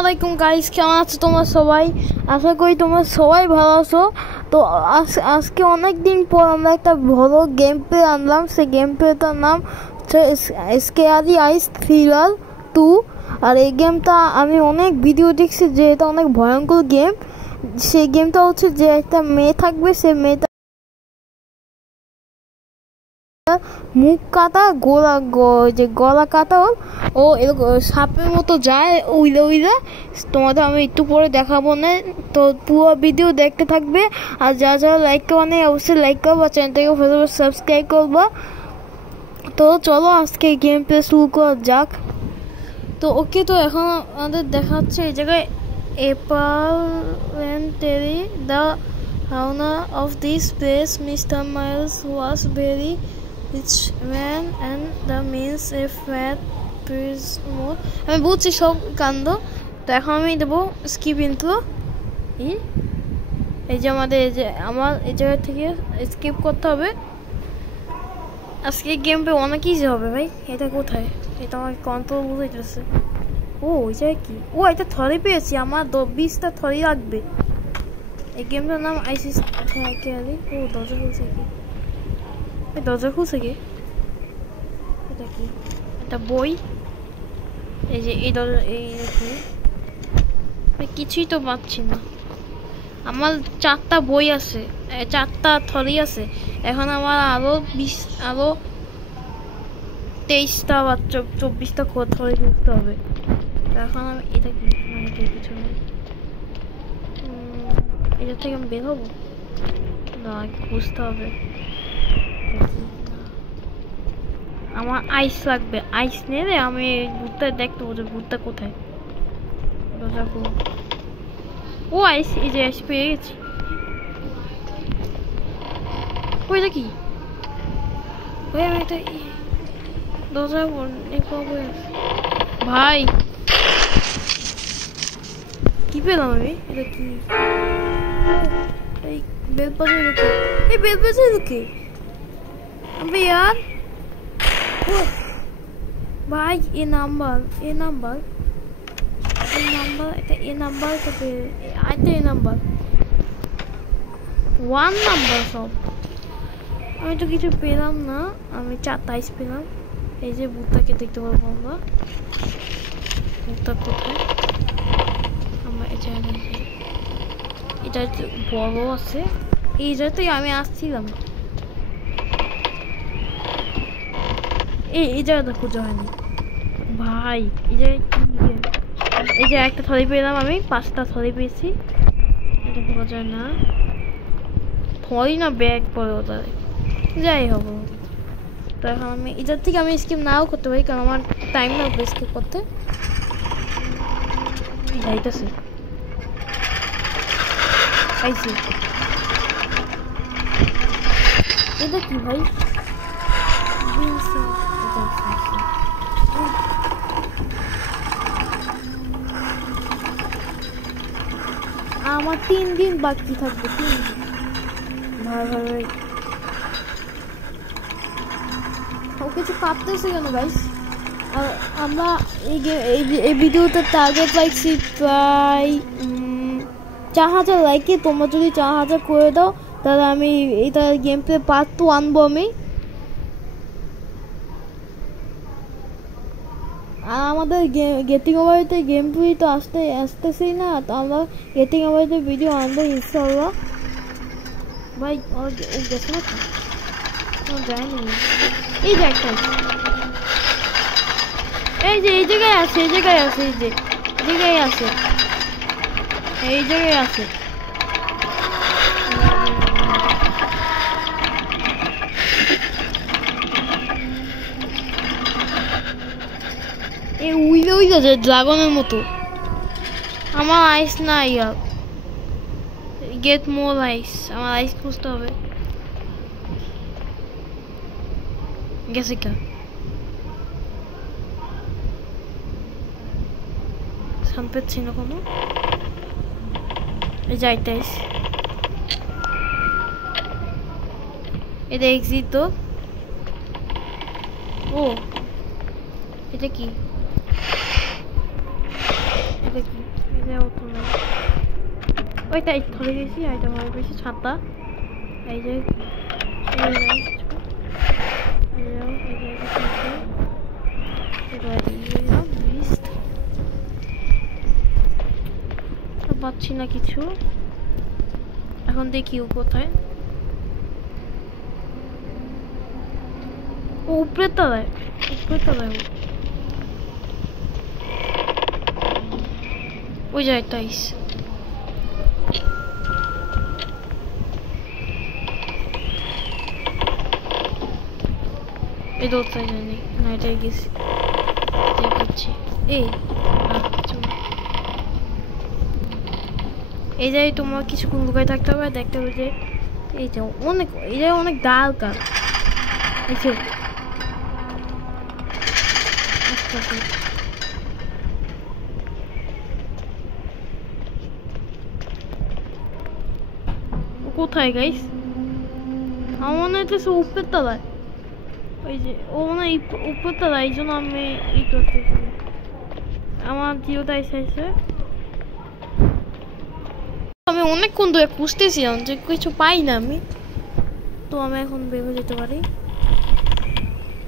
আলাইকুম গাইস, কেমন আছো তোমরা সবাই? আশা করি তোমরা সবাই ভালো আছো। তো আজকে অনেক দিন পর আমরা একটা ভালো গেম প্লে আনলাম। সেই গেম প্লেটার নাম হচ্ছে স্কেয়ারি আইস থ্রিলার 2। আর এই গেমটা আমি অনেক ভিডিও দেখছি যে এটা অনেক ভয়ঙ্কর গেম। সেই গেমটা হচ্ছে যে একটা মেয়ে থাকবে, সেই মেয়েটা মুখ কাটা, গলা কাটা, ও এরকম সাপের মতো যায় উইলে উইলে। তোমাদের আমি একটু পরে দেখাবো না, তো পুরো ভিডিও দেখতে থাকবে। আর যারা লাইক করবা না অবশ্যই লাইক করবো, চ্যানেলটাকে ফেসবুক সাবস্ক্রাইব করবো। তো চলো আজকে গেম প্লে শুরু করা যাক। তো ওকে, তো এখন আমাদের দেখাচ্ছে এই জায়গায় apparently the owner of this place, Mr. Miles, was very rich man and the means a fat prisoner. আমি বুঝছি সব কাণ্ড। তো এখন আমি দেবো স্কিপ ইন্ট্রো। এই যে আমাদের আমার এই জায়গা থেকে স্কিপ করতে হবে। আজকে গেম পে অনেক ইজি হবে ভাই। এটা কোথায়? এটা আমার কন্ট্রোল বুঝাইতেছে। ও ওই জায়গায় কি? ও এটা থরি পেয়েছি, আমার 20টা থরি লাগবে। এই গেমটার নাম আইসিস থ্যাকারি। ও দরজা খুলছে কি? দরজা খুলছে কি? এটা কি? এটা বই। এই যে এই দরজা, এই কিছুই তো পাচ্ছি না। আমার 4টা বই আছে, 4টা থরি আছে। এখন আমার আরো 23টা বা 24টা থরি খুঁজতে হবে। এখন আমি এটা কি কিছু নেই। এটা থেকে আমি বের হবো না, বুঝতে হবে। আমার আইস লাগবে, আইস নিয়ে রে। আমি ভূতটা দেখতে বলছি, ভূতটা কোথায়? ও আইস, এই যে আইস পেয়ে গেছি। ওইটা কি? ওই আমি এটা দরজা ভাই কি পেলাম আমি? এটা কি? এই বেল পাশে ঢুকে, এই বেল পাশে ঢুকে আমি यार ভাই এ নাম্বার এটা এ নাম্বার তো আইতে এ নাম্বার 1 নাম্বার সব। আমি তো কিছু পেলাম না। আমি 4টা আইস পেলাম। এই যে ভূতটাকে দেখতে পারবো আমরা। ভূতটা কোথায়? আমরা এটা বড় আছে, এই জায়গাতেই আমি আসছিলাম। এই জায়গাটা খুঁজে হয়নি ভাই। এই জায়গায় কি? এই যে একটা থলি পেলাম, আমি 5টা থলি পেয়েছি। এটা খোঁজা যায় না, থলি না ব্যাগ পরে ওটা, যাই হবো। তো এখন আমি এটার থেকে আমি স্কিপ নাও করতে পারি, কারণ আমার টাইম লাগবে স্কিপ করতে। যাইতেছে পাইছি। এটা কি ভাই? আমার 3 দিন বাকি থাকবে, 3 দিন। ভাই ও কিছু কাঁপতেছে কেন গাইস? আর আমরা এই ভিডিওতে টার্গেট পাইছি প্রায় 4000 লাইকে। তোমরা যদি 4000 করে দাও তাহলে আমি এটা গেম প্লে পার্ট 2 আনবো আমি। আর আমাদের গেটিং ওভারেতে গেম প্লে তো আসতেছেই না, তো আমরা গেটিং ওভারেতে ভিডিও আনবো ইনশাল্লাহ। ভাই ও গেছে না তো যায়নি। এই যে একটা, এই যে এই জায়গায় আছে, এই জায়গায় আছে, এই যে জায়গায় আছে, এই জায়গায় আছে। এই উইলে যাচ্ছে ড্রাগনের মতো। আমার আইস নাই, গেট মোর আইস। আমার আইস খুঁজতে হবে। গেছে কা সান পেচ্ছি না কোনো। যাইতাইস এটা এক্সিট তো। ও এটা কি? দেখি এই যে অত নাই ওইটাই ধরে গেছি এটা ভয় পেয়েছি ছাতা এই যে পাচ্ছি না কিছু এখন দেখি ও কোথায় ও উপরের তলায় ওই জায়গাটাইস এই দৌড়টাই জানি না এটাই গেছি দেখছি এই এই জায়গায় তোমার কিছুক্ষণ লুকায় থাকতে হবে দেখতে হবে যে এই যে এই জায়গায় অনেক ডাল কাল এই যে কোথায় গাইস আমার মনে হচ্ছে উপরের তলায় ওই যে ও মনে হয় উপরের তলায় এই জন্য আমি ই করতেছি আমার জিওটাই চাইছে আমি অনেকক্ষণ ধরে খুঁজতেছিলাম যে কিছু পাই না আমি তো আমি এখন বের হয়ে যেতে পারি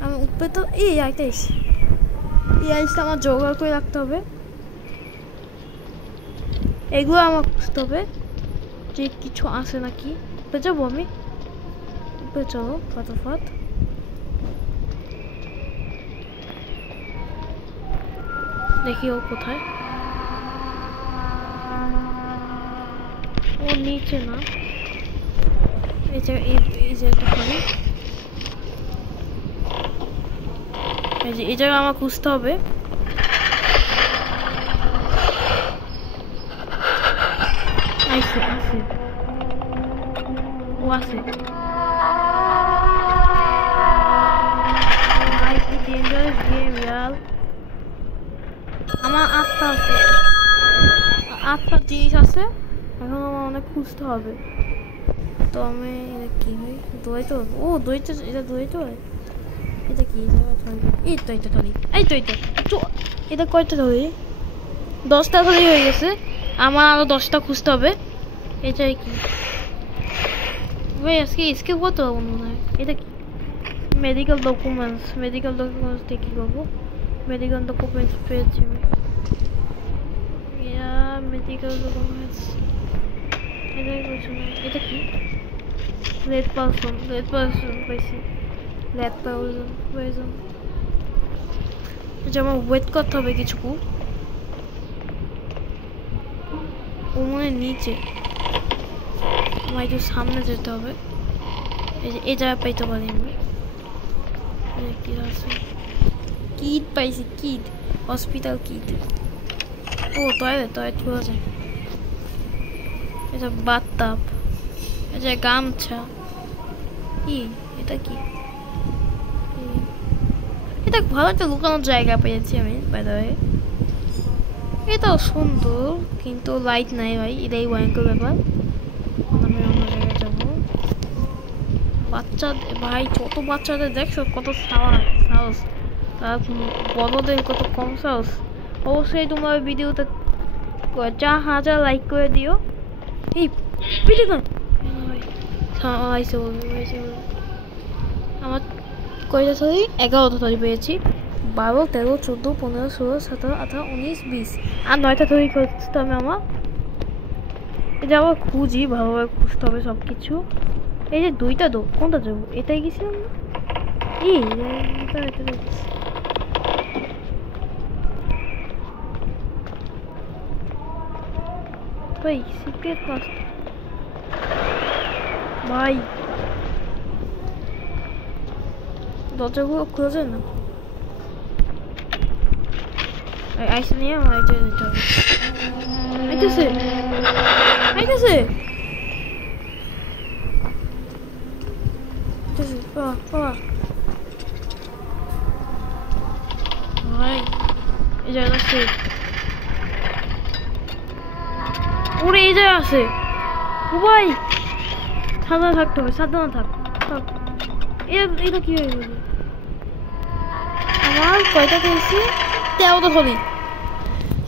আমি উপরে তো এই আইস আমার জোগাড় করে রাখতে হবে এগুলো আমার খুঁজতে হবে যে কিছু আসে নাকি উপরে যাবো আমি উপরে চলো ফটাফট দেখি ও কোথায় ও নিচে না এই যে এই জায়গা আমার খুঁজতে হবে ও আছে আমার আটটা জিনিস আছে এখন আমার অনেক খুঁজতে হবে তো আমি কি হয় দোয়াইতে হবে ও দইতে এটা দোয়াইতে হয় এটা কি এই তো এটা ধরি এটা কয়টা ধরি 10টা ধরি হয়ে গেছে আমার আরো 10টা খুঁজতে হবে এটাই কি ভাই আজকে স্কিপ করতে হবে মনে হয় এটা কি মেডিকেল ডকুমেন্টস দিয়ে কি করবো মেডিকেল ডকুমেন্টস পেয়েছি আমি মেডিকেল ডকুমেন্টস এটাই বলছি না এটা কি রেড পার্সন পাইছি রেড পার্সন যেমন ওয়েট করতে হবে কিছুক্ষণ ও মনে নিচে আমার একটু সামনে যেতে হবে এই যে এই জায়গায় পাইতে পারি আমি কি আছে কিট পাইছি কিট হসপিটাল কিট ও টয়লেট খোলা যায় এটা বাথটাব এটা গামছা কি এটা কি এটা ভালো একটা লুকানোর জায়গা পেয়েছি আমি বাই দ্য ওয়ে এটাও সুন্দর কিন্তু লাইট নাই ভাই এটাই ভয়ঙ্কর ব্যাপার আমি অন্য জায়গায় যাবো বাচ্চাদের ভাই ছোট বাচ্চাদের দেখছো কত সাহস তার বড়দের কত কম সাহস অবশ্যই তোমার ভিডিওতে 4000 লাইক করে দিও এই ভিডিও আমার কয়টা ধরি 11টা ধরি পেয়েছি 12, 13, 14, 15, 16, 17, 18, 19, 20 আর 9টা ধরি খুঁজতে হবে আমার এটা আবার খুঁজি ভালোভাবে খুঁজতে হবে সব কিছু এই যে 2টা কোনটা যাবো এটাই গেছিলাম না এই ভাই সিক্রেট পাস্ট ভাই দরজাগুলো খোলা যায় না আইসা নিয়ে আমার এটা যেতে হবে আইতেছে ভাই এই জায়গা আছে ওরে এই জায়গা আছে ও ভাই সাবধানে থাকতে হবে সাবধানে থাক এটা কি হয়ে গেল আমার কয়টা পেয়েছি 13টা ধরি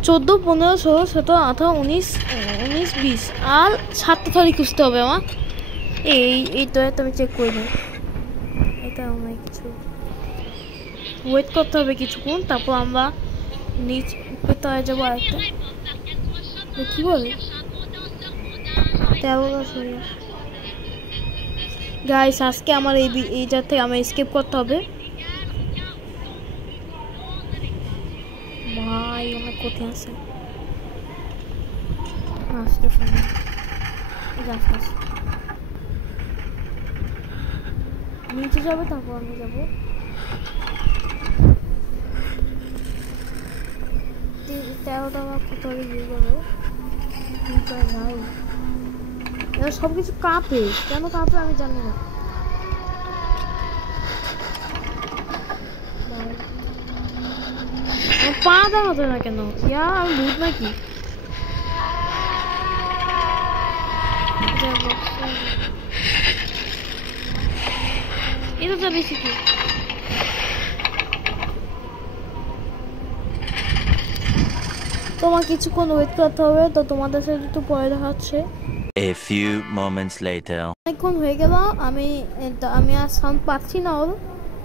14, 15, 16, 17, 18, 19, 20 আর 7টা থলি খুঁজতে হবে আমার। এই তো আমি চেক করে নিই। এটা আমার কিছু ওয়েট করতে হবে কিছুক্ষণ, তারপর আমরা নিচে পেতে যাবো আরেকটা। কি বলে 13 গাইস, আজকে আমার এই জায়গা থেকে আমার এসকেপ করতে হবে। ভাই অনেক কঠিন আছে। নিচে যাবে, তারপর আমি যাবো। 13টা আমার কোথাও দিয়ে যাবো। ভাই এরা সবকিছু কাঁপে, কেন কাঁপে আমি জানি না। পা দেওয়া যায় না কেন? ইয়া আমি ভূত নাকি? এটা তো বেশি কি তোমার কিছুক্ষণ ওয়েট করতে হবে, তো তোমাদের সাথে একটু পরে দেখা হচ্ছে। A few moments later. অনেকক্ষণ হয়ে গেল, আমি আর সাউন্ড পাচ্ছি না ওর,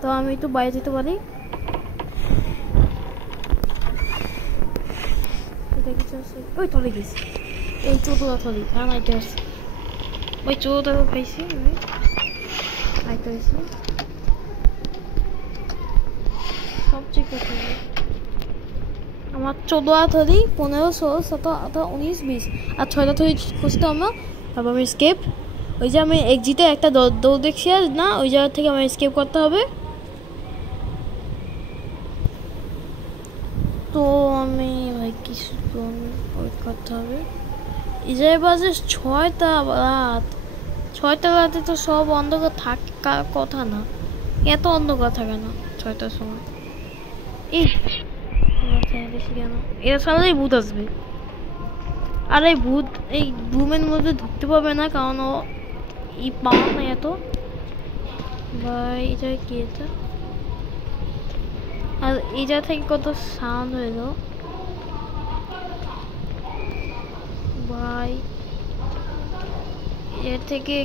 তো আমি একটু বাইরে যেতে পারি। এটা কিছু আছে, ওই তলে গেছি। এই 14টা থলি, হ্যাঁ নাইতে আসছি। ওই 14টা পাইছি আমি, নাইতে আসছি। সব চেক করতে হবে আমার। 14টা থলি, 15, 16, 17, 18, 19, 20 আর 6টা থলি খুঁজতে হবে। তারপর আমি স্কেপ, ওই যে আমি এক্সিটে একটা দৌড় দেখছি না, ওই জায়গা থেকে আমার স্কেপ করতে হবে। তো আমি ভাই কিছুক্ষণ ওয়েট করতে হবে। এই জায়গায় বাজে 6টা রাত। 6টা রাতে তো সব অন্ধকার থাকার কথা না, এত অন্ধকার থাকে না 6টার সময়। এই বেশি কেন, এরা সারাই ভূত আসবে। আর এই ভূত এই রুমের মধ্যে ঢুকতে পারবে না, কারণ ও এই পাওয়া না এত। ভাই এটা কি? এটা আর এই জায়গা থেকে কত সাউন্ড হইল ভাই, এর থেকে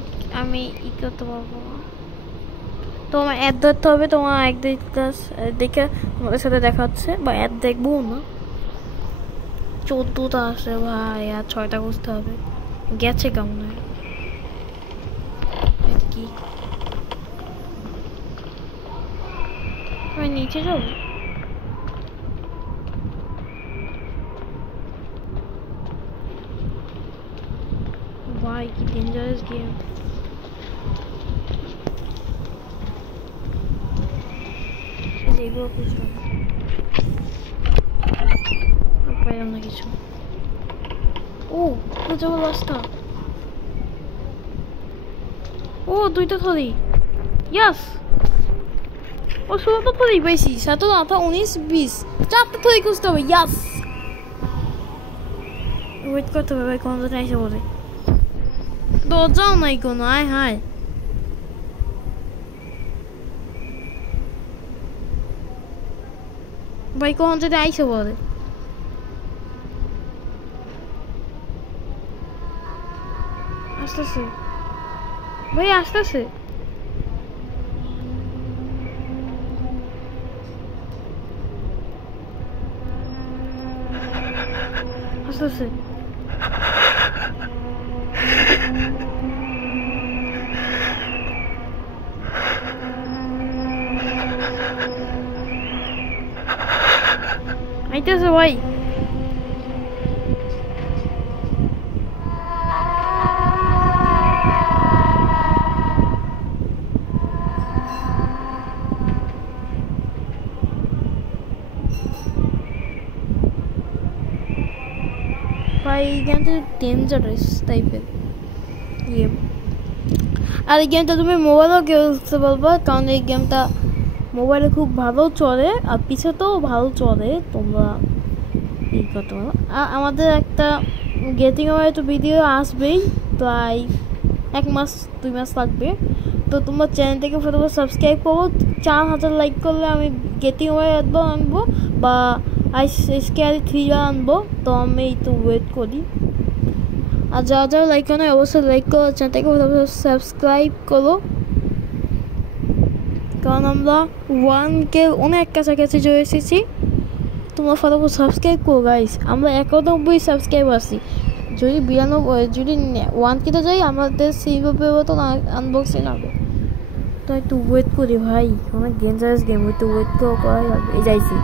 আমি ই করতে পারবো না। তোমার অ্যাড ধরতে হবে, তোমার এক দেখে তোমাদের সাথে দেখা হচ্ছে, বা অ্যাড দেখবো না। 14টা আসে ভাই, আর 6টা খুঁজতে হবে। গেছে কেমন হয় কি? আমি নিচে যাবো। ভাই কি ডেঞ্জারাস গেম। এগুলো কিছু পাইলাম না কিছু। ও তো যাবো রাস্তা। ও 2টা থলি, ইয়াস। ও 16টা থলি পাইছি, 17, 18, 19, 20 4টা থলি খুঁজতে হবে, ইয়াস। ওয়েট করতে হবে ভাই, কোন জায়গায় এসে বলে দরজাও নাই কোনো। আয় হায় ভাই, কোন যদি আইসে বলে। আসতেছে ভাই, আসতেছে। আসতেছে আইতেছে ভাই। ভাই এই গেমটা ডেঞ্জারাস টাইপের গেম। আর এই গেমটা তুমি মোবাইলেও খেলতে পারবা, কারণ এই গেমটা মোবাইলে খুব ভালো চলে আর পিছেতেও ভালো চলে। তোমরা এই করতে পারো। আর আমাদের একটা গেটিং ওয়াই তো ভিডিও আসবেই, প্রায় 1 মাস 2 মাস লাগবে। তো তোমার চ্যানেলটাকে প্রথমে সাবস্ক্রাইব করো। 4000 লাইক করলে আমি গেটিং ওয়াই আনবো, বা স্ক্যারি 3 আনবো, তো আমি একটু ওয়েট করি। আর যারা যারা লাইক করে অবশ্যই লাইক করো, চ্যানেলটাকে সাবস্ক্রাইব করো, কারণ আমরা 1K অনেক কাছাকাছি চলে এসেছি। তোমরা ফটাফট সাবস্ক্রাইব করো গাইস, আমরা 91 সাবস্ক্রাইব আছি। যদি 92 যদি 1K-তে যাই আমাদের সেইভাবে তো আনবক্সিং হবে। তো একটু ওয়েট করি ভাই, অনেক ডেঞ্জারাস গেম, একটু ওয়েট করাই লাগবে। এই যাইছি,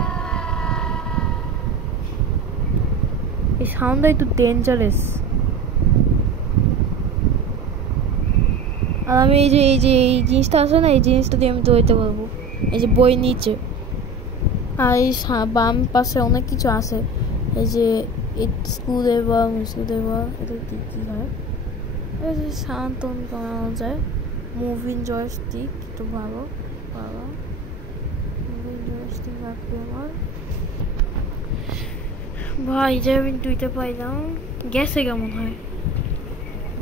এই সাউন্ডটা একটু ডেঞ্জারাস। আর আমি এই জিনিসটা আছে না, এই জিনিসটা দিয়ে আমি দৌড়াতে পারবো, এই যে বই নিচে। আর এই বাম পাশে অনেক কিছু আছে, এই যে স্ক্রুড্রাইভার, এটা কি হয়, এই যে শান্তন করানো যায়, মুভিং জয়স্টিক, একটু ভালো মুভিং জয়স্টিক লাগবে আমার ভাই। যে আমি 2টা পাইলাম, গ্যাসে কেমন হয়,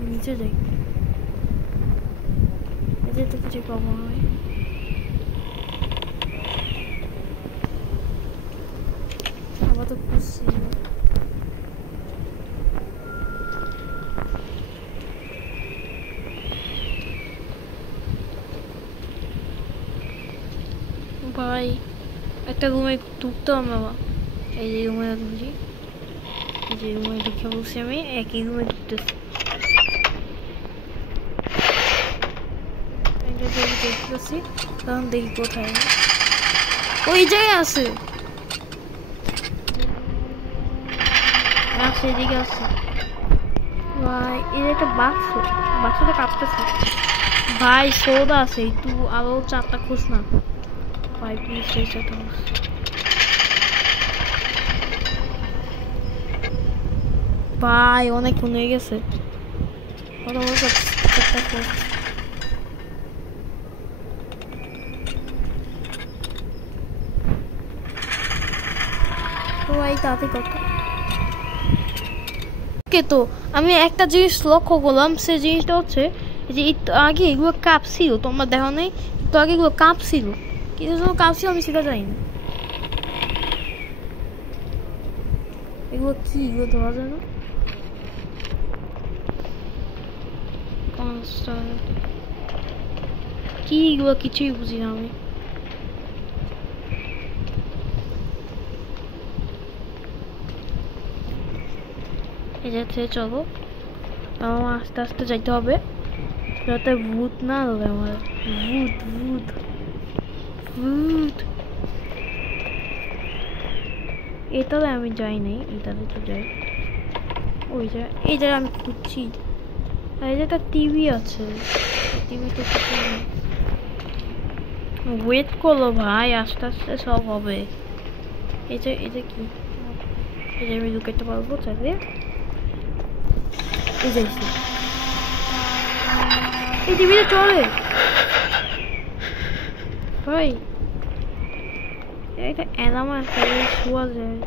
নিচে যাই, এদের তো কিছু পাবো হয়। আবার তো খুশি ভাই, একটা রুমে ঢুকতে হবে বাবা। এই যে রুমে ঢুকছি, এই যে রুমে ঢুকে বসে আমি একই রুমে ঢুকতেছি। দেখতেছি, তখন দেখি কোথায় ওই জায়গায় আছে, এদিকে আছে ভাই। এর একটা বাক্সটা কাঁপতেছে ভাই, সৌদা আছে, একটু আরো 4টা খোঁজ না ভাই প্লিজ। ভাই অনেক হয়ে গেছে, তো ভাই তাতে কত তো আমি একটা জিনিস লক্ষ্য করলাম, সে জিনিসটা হচ্ছে যে আগে এগুলো কাঁপছিল, তোমরা দেখো নাই তো, আগে এগুলো কাঁপছিল, কিন্তু কাঁপছিল আমি সেটা জানি না। এগুলো কি, এগুলো ধরা যায় না, কি এগুলো কিছুই বুঝি না আমি। যাচ্ছে, চলো আমার আস্তে আস্তে যাইতে হবে, যাতে ভূত না ধরে আমার। ভূত এটাতে আমি যাই নাই, এটাতে তো যাই, ওই জায়গায়, এই জায়গায় আমি খুঁজছি। আর এই যে একটা টিভি আছে, টিভিতে কিছু নেই। ওয়েট করো ভাই, আস্তে আস্তে সব হবে। এটা কি, এই যে আমি ঢুকাতে পারবো চাইলে, এই যাইছি, এই টিভিটা চলে ভাই। এটা অ্যালার্ম আছে, শোয়া যায়।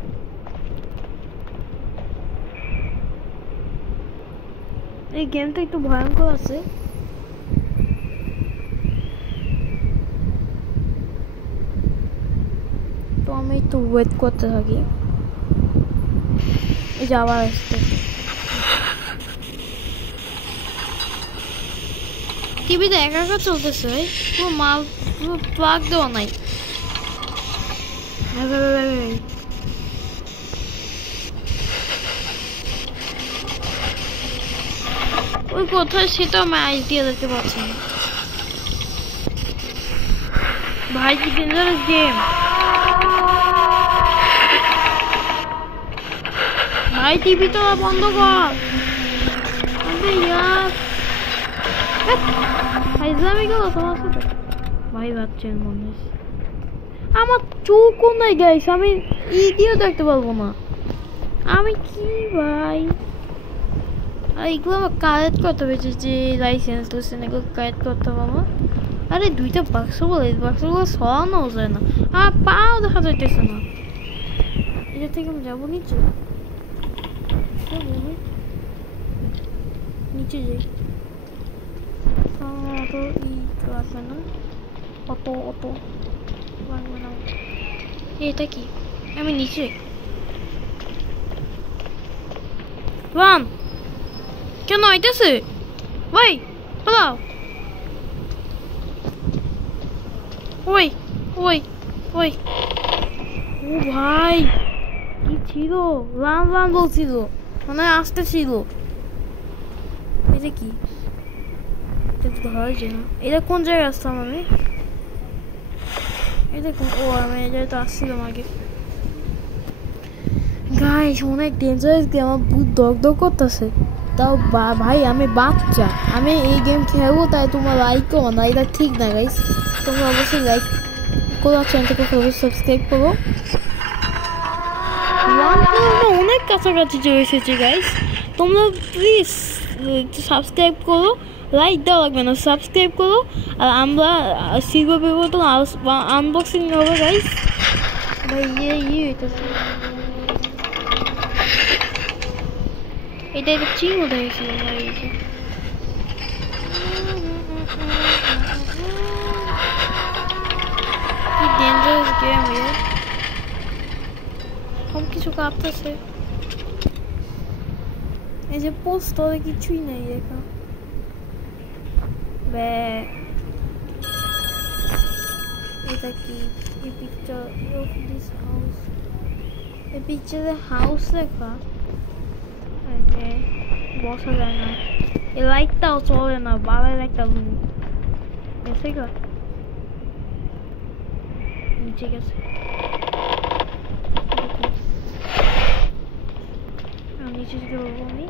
এই গেমটা একটু ভয়ঙ্কর আছে। তো আমি একটু ওয়েট করতে থাকি, এই যে আবার আসতে। টিভিতে একা একা চলতেছে, পুরো মাল, পুরো প্লাগ দেওয়া নাই। ওই কোথায় সেটা আমি আইডিয়া দেখতে পাচ্ছি না ভাই, কি ডেঞ্জারাস গেম ভাই। টিভি তো বন্ধ কর, ইসলামী গেল তোমার সাথে ভাই, বাচ্চার মনে আমার চোখও নাই গাইস, আমি ইডিও দেখতে পারবো না আমি, কি ভাই। আর এগুলো আমার কালেক্ট করতে হবে, যে লাইসেন্স এগুলো কালেক্ট করতে হবে আমার। আরে 2টা বাক্স বলে, বাক্সগুলো সরানো যায় না, আর পাও দেখা যাইতেছে না। এটা থেকে আমি যাবো নিচে, নিচে যাই, অত লাগবে না, অত লাগবে না। এটা কি, আমি নিচে রান কেন আইতেছে ভাই পালাও ওই ওই ওই ও ভাই কি ছিল রান রান বলছিল মানে আসতে ছিল এটা কি এটা তো ধরা যায় না এটা কোন জায়গায় আসতাম আমি এটা কোন ও আমি এই জায়গায় তো আসছিলাম আগে গাইস অনেক ডেঞ্জারাস গেম আমার বুক দগ দগ করতেছে তাও ভাই আমি বাচ্চা আমি এই গেম খেলবো তাই তোমার লাইক করো না এটা ঠিক না গাইস তোমরা অবশ্যই লাইক করো চ্যানেলটাকে সাবস্ক্রাইব করো অনেক কাছাকাছি চলে এসেছে গাইস তোমরা প্লিজ সাবস্ক্রাইব করো লাইক দেওয়া লাগবে না সাবস্ক্রাইব করো আর আমরা সিলভার পেপার আনবক্সিং হবে গাইস ভাই হইতেছে এটা একটা চিহ্ন দেখেছিল ভাই কি ডেঞ্জারাস গেম সব কিছু কাঁপতেছে এই যে পোস্টারে কিছুই নেই দেখা এটা কি এই পিকচার অফ দিস হাউস এই পিকচারে হাউস লেখা বসা যায় না এই লাইটটাও চলে না বাবার একটা রুম গেছে গা নিচে গেছে নিচে যেতে পারবো আমি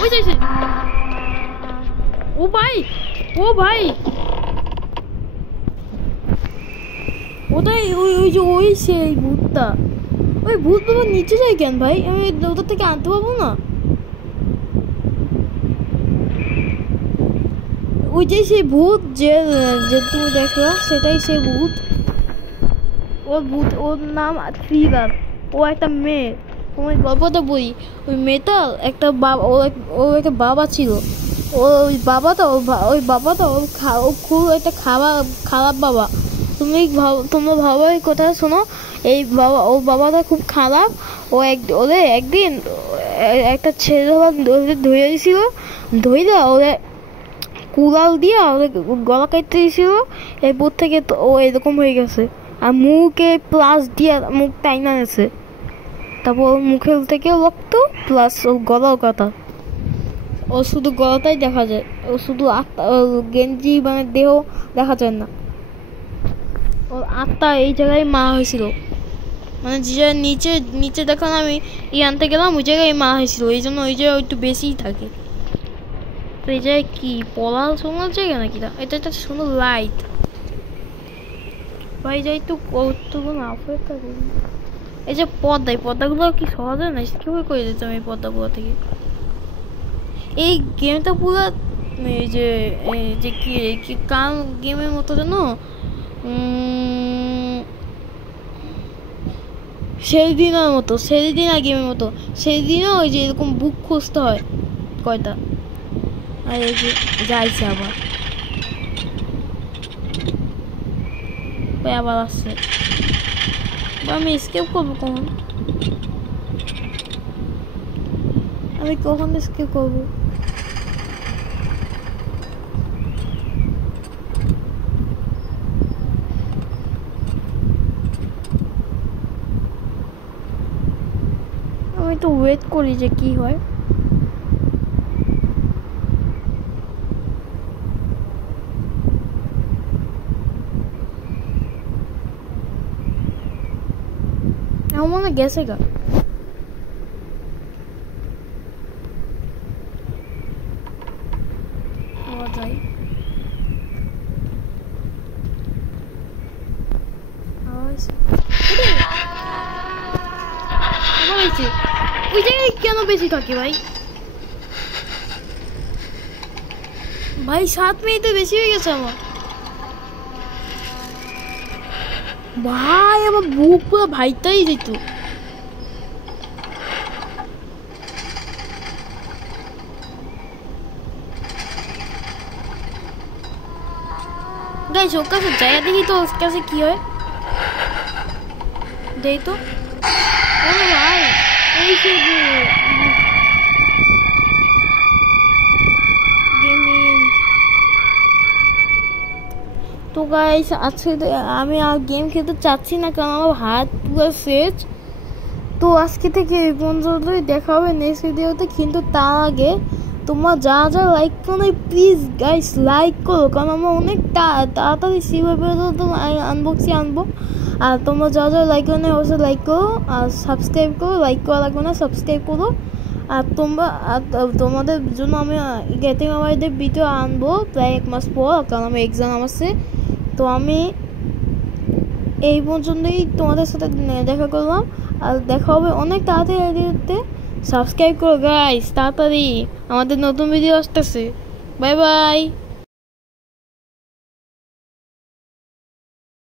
ওই যাইছে ও ভাই ওটাই ওই যে ওই সেই ভূতটা ওই ভূত বাবা নিচে যায় কেন ভাই আমি ওটার থেকে আনতে পারবো না ওইটাই সেই ভূত যে তুমি দেখো সেটাই সেই ভূত ওর নাম ফিগার ও একটা মেয়ে তোমার গল্পটা বলি ওই মেয়েটা একটা ওর একটা বাবা ছিল ওই বাবাটা ও খুব একটা খারাপ বাবা তোমরা ভাবার কথা শোনো এই ওর বাবাটা খুব খারাপ ওদের একদিন একটা ছেলে ধরে দিয়েছিল ধরে ওদের কুড়াল দিয়ে ওদের গলা কাটতে দিয়েছিল এরপর থেকে ও এরকম হয়ে গেছে আর মুখে প্লাস দিয়ে মুখ টাইনা গেছে তারপর ওর মুখের থেকে রক্ত প্লাস ওর গলাও কাটা ও শুধু গলাটাই দেখা যায় ও শুধু গেঞ্জি মানে দেহ দেখা যায় না ওর আত্মা এই জায়গায় মারা হয়েছিল মানে যে জায়গায় নিচে দেখো না আমি আনতে গেলাম ওই জায়গায় মারা হয়েছিল এই জন্য ওই জায়গায় একটু বেশিই থাকে তো এই জায়গায় কি পলাল শোনার জায়গা নাকি এটা একটা সুন্দর লাইট ভাই যাই তো কতক্ষণ অপেক্ষা করি এই যে পর্দাগুলো কি সহজে না কীভাবে করে দিতাম এই পর্দাগুলো থেকে এই গেমটা পুরো এই যে কি কার গেমের মতো যেন সেদিনের মতো সেদিনা গেমের মতো সেদিনও ওই যে এরকম বুক খুঁজতে হয় কয়টা আর এই যে যাইছে আবার আসছে আমি স্কেপ করবো কখন স্কেপ করবো আমি তো ওয়েট করি যে কি হয় আমার মনে গেছে গা যাই ওই জায়গায় কেন বেশি থাকে ভাই 7 মিনিট বেশি হয়ে গেছে আমার ভাই আমার বুক পুরো ভাইটাই যেত গাইস ওর কাছে যাই দেখি তো ওর কাছে কি হয় দেই তো ভাই গাইস আজকে আমি আর গেম খেলতে চাচ্ছি না, কারণ আমার হাত পুরো শেষ। তো আজকে থেকে এই পর্যন্তই, দেখা হবে নেক্সট ভিডিওতে। কিন্তু তার আগে তোমরা যা যা লাইক করো না, প্লিজ গাইস লাইক করো, কারণ আমরা অনেক তাড়াতাড়ি সিভাবে আনবক্সিং আনবো। আর তোমরা যা যা লাইক করো না অবশ্যই লাইক করো, আর সাবস্ক্রাইব করো। লাইক করা লাগবে না, সাবস্ক্রাইব করো। আর তোমাদের জন্য আমি গেটিং আমাদের ভিডিও আনবো প্রায় 1 মাস পর, কারণ আমি এক্সাম আসছে। তো আমি এই পর্যন্তই তোমাদের সাথে দেখা করলাম, আর দেখা হবে অনেক তাড়াতাড়ি। সাবস্ক্রাইব করো গাইস তাড়াতাড়ি, আমাদের নতুন ভিডিও আসতেছে। Bye bye.